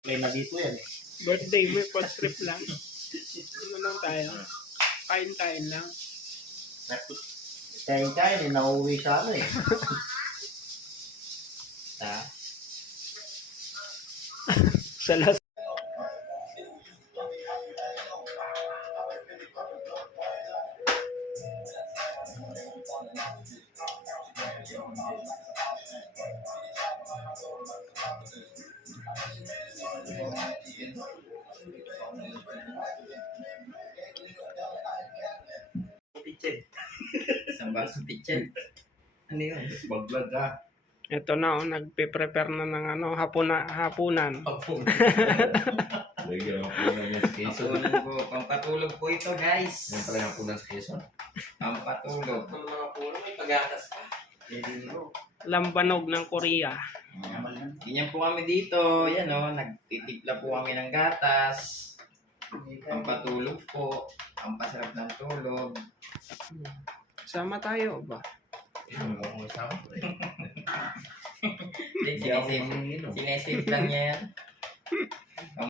Play na dito yan eh. Birthday mo, food trip lang. Ano lang tayo? Kain-kain lang. Kain-kain eh, nauwi sa ano eh. Ha? Sa last. Isang baso kitchen. Ano yun? Baglag ha. Ito na, oh, nagpe-prepare na ng ano, hapunan. Lagyan ang punan niya sa Quezon. Hapunan po. Pampatulog po ito, guys. Yan pala yung punan sa Quezon. Pampatulog. Ang mga puno may pagatas ka. Lambanog ng Korea. Ganyan po kami dito. Yan o, nagtitipla po kami ng gatas. Pampatulog po. Pampasarap ng tulog. Sama tayo ba? Yung mga kasama ko eh. Sinesave lang niya yan.